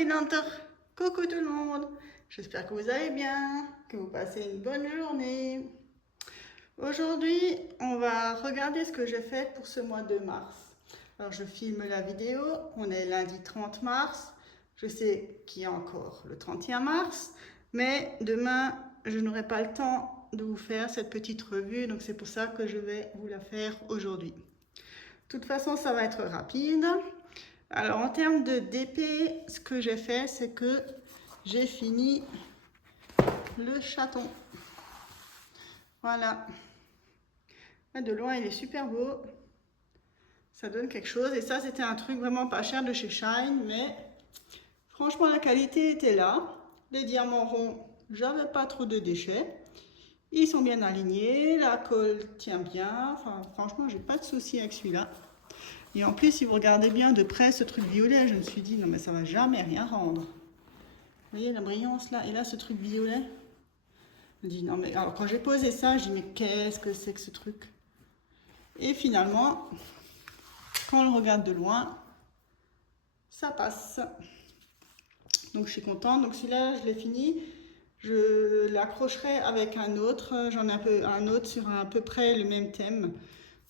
Freelancer. Coucou tout le monde. J'espère que vous allez bien, que vous passez une bonne journée. Aujourd'hui, on va regarder ce que j'ai fait pour ce mois de mars. Alors, je filme la vidéo. On est lundi 30 mars. Je sais qu'il y a encore le 31 mars, mais demain, je n'aurai pas le temps de vous faire cette petite revue, donc c'est pour ça que je vais vous la faire aujourd'hui. De toute façon, ça va être rapide. Alors, en termes de DP, ce que j'ai fait, c'est que j'ai fini le chaton. Voilà. De loin, il est super beau. Ça donne quelque chose. Et ça, c'était un truc vraiment pas cher de chez Shine, mais franchement, la qualité était là. Les diamants ronds, j'avais pas trop de déchets. Ils sont bien alignés, la colle tient bien. Enfin, franchement, j'ai pas de souci avec celui-là. Et en plus, si vous regardez bien de près ce truc violet, je me suis dit, non mais ça va jamais rien rendre. Vous voyez la brillance là, et là ce truc violet. Je me dis, non mais, alors quand j'ai posé ça, je dis, mais qu'est-ce que c'est que ce truc? Et finalement, quand on le regarde de loin, ça passe. Donc je suis contente. Donc celui-là, je l'ai fini. Je l'accrocherai avec un autre. J'en ai un autre sur à peu près le même thème.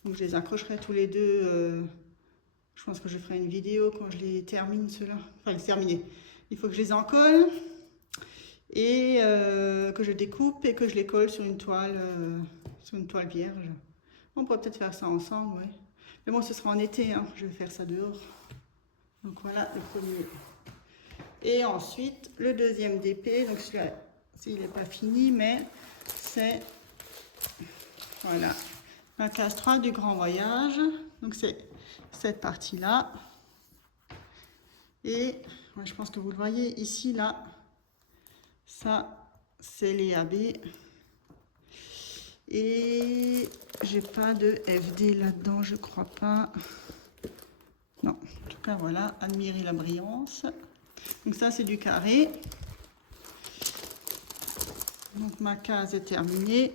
Donc je les accrocherai tous les deux. Je pense que je ferai une vidéo quand je les termine, ceux-là. Enfin, c'est terminé. Il faut que je les encolle et que je découpe et que je les colle sur une toile vierge. On pourrait peut-être faire ça ensemble, oui. Mais bon, ce sera en été, hein. Je vais faire ça dehors. Donc voilà le premier. Et ensuite, le deuxième DP. Donc celui-là, il n'est pas fini, mais c'est... Voilà. La case 3 du Grand Voyage. Donc c'est cette partie-là. Et ouais, je pense que vous le voyez ici, là. Ça, c'est les AB. Et j'ai pas de FD là-dedans, je crois pas. Non, en tout cas, voilà. Admirez la brillance. Donc ça, c'est du carré. Donc ma case est terminée.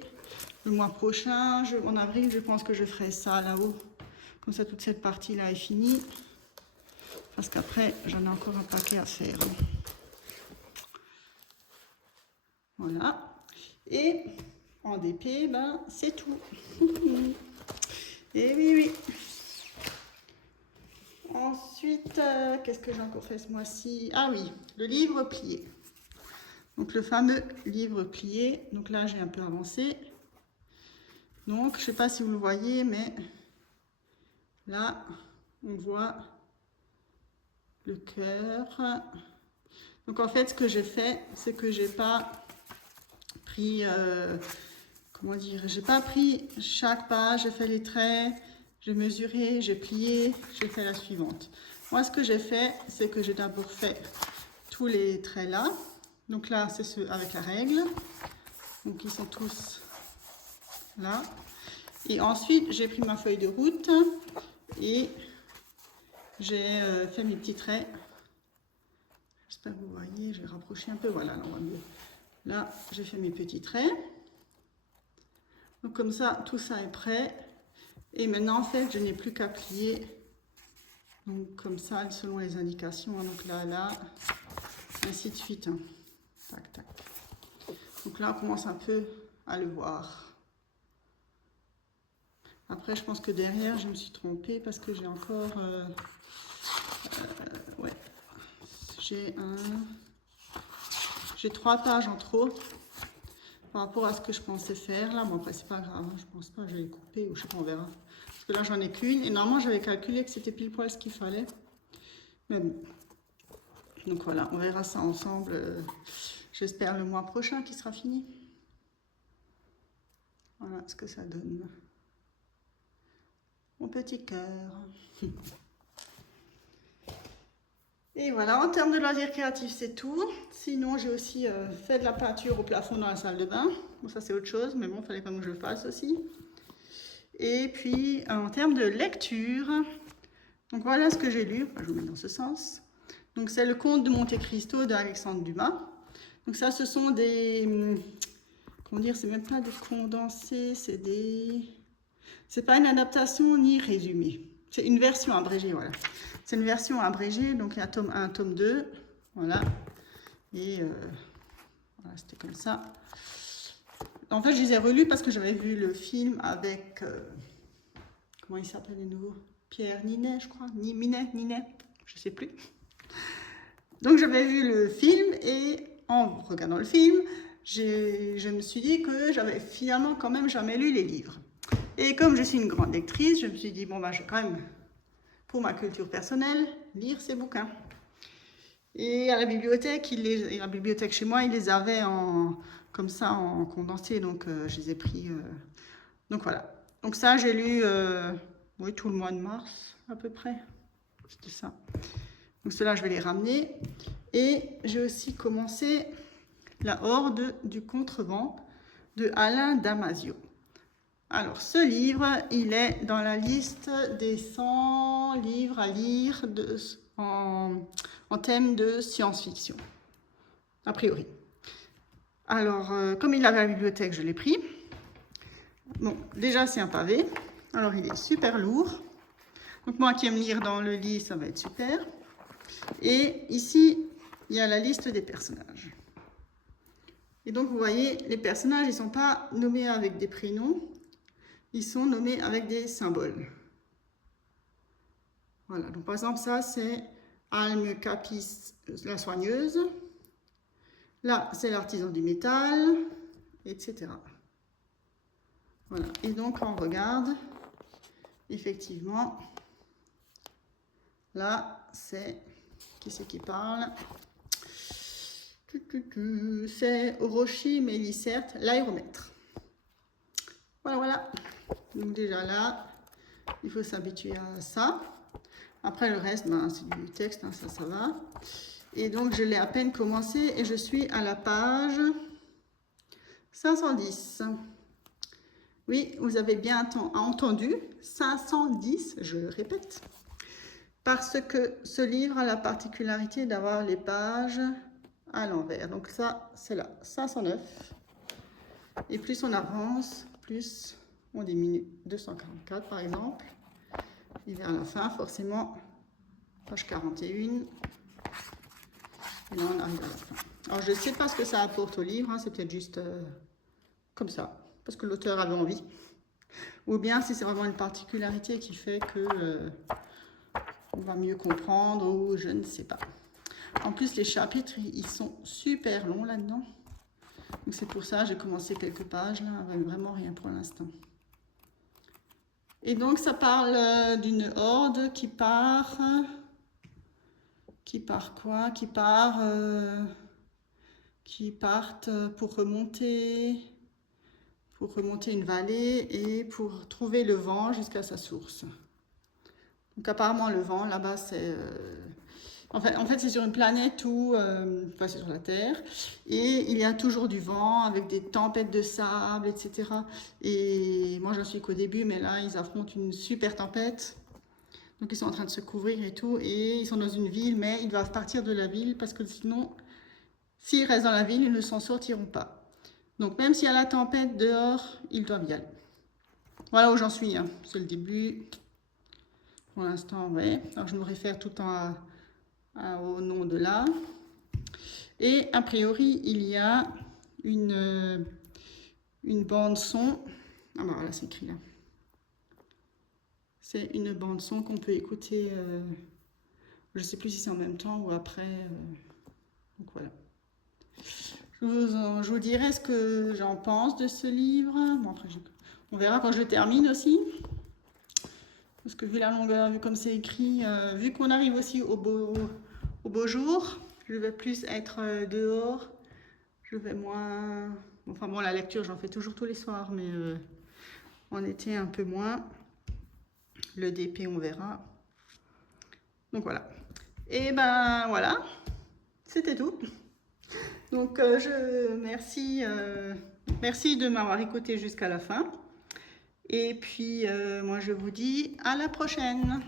Le mois prochain, en avril, je pense que je ferai ça là-haut. Comme ça, toute cette partie-là est finie. Parce qu'après, j'en ai encore un paquet à faire. Voilà. Et en DP, ben, c'est tout. Et oui, oui. Ensuite, qu'est-ce que j'ai encore fait ce mois-ci? Ah oui, le livre plié. Donc le fameux livre plié. Donc là, j'ai un peu avancé. Donc, je ne sais pas si vous le voyez, mais là, on voit le cœur. Donc en fait, ce que j'ai fait, c'est que j'ai pas pris, comment dire, j'ai pas pris chaque page, j'ai fait les traits, j'ai mesuré, j'ai plié, j'ai fait la suivante. Moi, ce que j'ai fait, c'est que j'ai d'abord fait tous les traits là. Donc là, c'est ceux avec la règle. Donc ils sont tous là. Et ensuite, j'ai pris ma feuille de route et j'ai fait mes petits traits. J'espère que vous voyez, je vais rapprocher un peu. Voilà, là, on va mieux. Là, j'ai fait mes petits traits. Donc comme ça, tout ça est prêt. Et maintenant, en fait, je n'ai plus qu'à plier. Donc comme ça, selon les indications. Donc là, là, ainsi de suite. Tac, tac. Donc là, on commence un peu à le voir. Après, je pense que derrière, je me suis trompée parce que j'ai encore... ouais. J'ai 3 pages en trop par rapport à ce que je pensais faire. Là, bon, après, c'est pas grave. Hein, je pense pas que je vais les couper ou je sais pas, on verra. Parce que là, j'en ai qu'une. Et normalement, j'avais calculé que c'était pile poil ce qu'il fallait. Mais bon. Donc voilà, on verra ça ensemble. J'espère le mois prochain qu'il sera fini. Voilà ce que ça donne. Mon petit cœur. Et voilà, en termes de loisirs créatifs, c'est tout. Sinon, j'ai aussi fait de la peinture au plafond dans la salle de bain. Bon, ça, c'est autre chose, mais bon, il fallait quand même que je le fasse aussi. Et puis, en termes de lecture, donc voilà ce que j'ai lu. Enfin, je vous mets dans ce sens. Donc, c'est le Conte de Monte Cristo d'Alexandre Dumas. Donc, ça, ce sont des... Comment dire, c'est même pas des condensés, c'est des... C'est pas une adaptation ni résumé. C'est une version abrégée, voilà. C'est une version abrégée, donc il y a tome 1, tome 2. Voilà. Et voilà, c'était comme ça. En fait, je les ai relus parce que j'avais vu le film avec... comment il s'appelle de nouveau? Pierre Ninet, je crois. Ninet, je sais plus. Donc, j'avais vu le film et en regardant le film, je me suis dit que j'avais finalement quand même jamais lu les livres. Et comme je suis une grande lectrice, je me suis dit, bon, bah, je vais quand même, pour ma culture personnelle, lire ces bouquins. Et à la bibliothèque, la bibliothèque chez moi, ils les avaient comme ça en condensé, donc je les ai pris. Donc voilà. Donc ça, j'ai lu oui, tout le mois de mars à peu près. C'était ça. Donc ceux-là, je vais les ramener. Et j'ai aussi commencé La Horde du Contrevent de Alain Damasio. Alors ce livre, il est dans la liste des 100 livres à lire en thème de science-fiction, a priori. Alors, comme il avait à la bibliothèque, je l'ai pris. Bon, déjà, c'est un pavé. Alors, il est super lourd. Donc, moi qui aime lire dans le lit, ça va être super. Et ici, il y a la liste des personnages. Et donc, vous voyez, les personnages, ils ne sont pas nommés avec des prénoms. Ils sont nommés avec des symboles. Voilà, donc par exemple, ça, c'est Alme Capis, la soigneuse. Là, c'est l'artisan du métal, etc. Voilà, et donc, on regarde, effectivement, là, c'est... Qui c'est qui parle? C'est Orochi Mélicerte, l'aéromètre. Voilà, voilà. Donc déjà là, il faut s'habituer à ça. Après le reste, ben, c'est du texte, hein, ça va. Et donc je l'ai à peine commencé et je suis à la page 510. Oui, vous avez bien entendu, 510, je le répète. Parce que ce livre a la particularité d'avoir les pages à l'envers. Donc ça, c'est là, 509. Et plus on avance, plus on diminue. 244 par exemple. Et vers la fin, forcément, page 41. Et là, on arrive à la fin. Alors, je ne sais pas ce que ça apporte au livre. Hein, c'est peut-être juste comme ça. Parce que l'auteur avait envie. Ou bien si c'est vraiment une particularité qui fait que on va mieux comprendre, ou je ne sais pas. En plus, les chapitres, ils sont super longs là-dedans. Donc c'est pour ça que j'ai commencé quelques pages, là, avec vraiment rien pour l'instant. Et donc ça parle d'une horde qui part... Qui partent pour remonter une vallée et pour trouver le vent jusqu'à sa source. Donc apparemment le vent là-bas c'est... En fait c'est sur une planète où... enfin c'est sur la Terre. Et il y a toujours du vent avec des tempêtes de sable, etc. Et moi j'en suis qu'au début, mais là ils affrontent une super tempête. Donc ils sont en train de se couvrir et tout. Et ils sont dans une ville, mais ils doivent partir de la ville parce que sinon, s'ils restent dans la ville, ils ne s'en sortiront pas. Donc même s'il y a la tempête dehors, ils doivent y aller. Voilà où j'en suis, hein. C'est le début. Pour l'instant, ouais. Alors je me réfère tout le temps au nom de là. Et a priori, il y a une bande son. Ah bah voilà, c'est écrit là. C'est une bande son qu'on peut écouter, je ne sais plus si c'est en même temps ou après. Donc voilà. Je vous dirai ce que j'en pense de ce livre. Bon, après, on verra quand je le termine aussi. Parce que vu la longueur, vu comme c'est écrit, vu qu'on arrive aussi au beau jour, je vais plus être dehors. Je vais moins... Enfin bon, la lecture, j'en fais toujours tous les soirs, mais en été un peu moins. Le DP, on verra. Donc voilà. Et ben voilà, c'était tout. Donc merci de m'avoir écouté jusqu'à la fin. Et puis moi je vous dis à la prochaine.